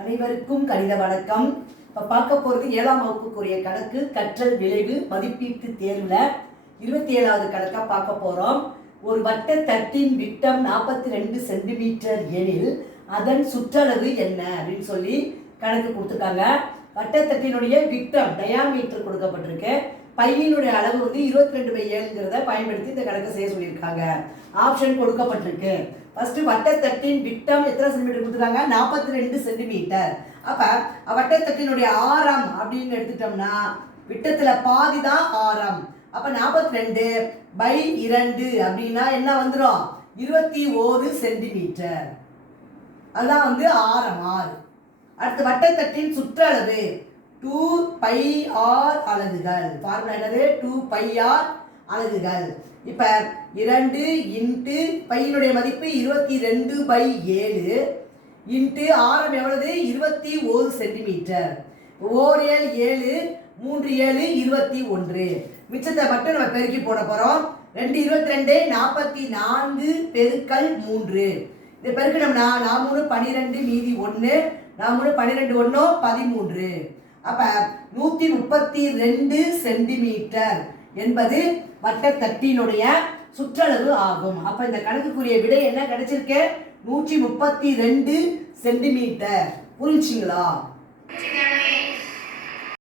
அனைவருக்கும் கணித வணக்கம். இப்போ பார்க்க போகிறது 7ஆம் வகுப்புக்குரிய கணக்கு கற்றல் விளைவு மதிப்பீட்டு தேர்வில் 27வது கணக்காக பார்க்க போகிறோம். ஒரு வட்ட தட்டின் விட்டம் 42 சென்டிமீட்டர் எனில் அதன் சுற்றளவு என்ன அப்படின்னு சொல்லி கணக்கு கொடுத்துருக்காங்க. வட்டத்தட்டினுடைய விட்டம் டயாமீட்டர் கொடுக்கப்பட்டிருக்கு. பையினுடைய அளவு வந்து 22/7ங்கிறத பயன்படுத்தி இந்த கணக்கை செய்ய சொல்லியிருக்காங்க. ஆப்ஷன் கொடுக்கப்பட்டிருக்கு. ஃபர்ஸ்ட் வட்டத்தட்டின் விட்டம் எத்தனை சென்டிமீட்டர் கொடுத்துருக்காங்க? 42 சென்டிமீட்டர். அப்ப வட்டத்தட்டினுடைய ஆரம் அப்படின்னு எடுத்துட்டோம்னா விட்டத்துல பாதி தான் ஆரம். அப்ப 42/2 அப்படின்னா என்ன வந்துடும்? 21 சென்டிமீட்டர். அதுதான் வந்து ஆரம் 6. அடுத்து வட்டத்தட்டின் சுற்றளவு 2πr அலகுகள். ஃபார்முலா என்னது? 2πr அலகுகள். இப்ப 2 இன்ட்டு பையினுடைய மதிப்பு 22/7 இன்ட்டு ஆரம் எவ்வளவு? 21 சென்டிமீட்டர். 4 7 7 3 7 21. மிச்சத்தை மட்டும் நம்ம பெருக்கி போட போறோம். 2 22 44 பெருக்கல் 3. இதை பெருக்கணும்னா 4 3 12 மீதி 1 4 12 1 13. அப்ப 132 சென்டிமீட்டர் என்பது வட்டத்தட்டினுடைய சுற்றளவு ஆகும். அப்ப இந்த கணக்குக்குரிய விடை என்ன கிடைச்சிருக்கு? 132 சென்டிமீட்டர். புரிஞ்சுங்களா?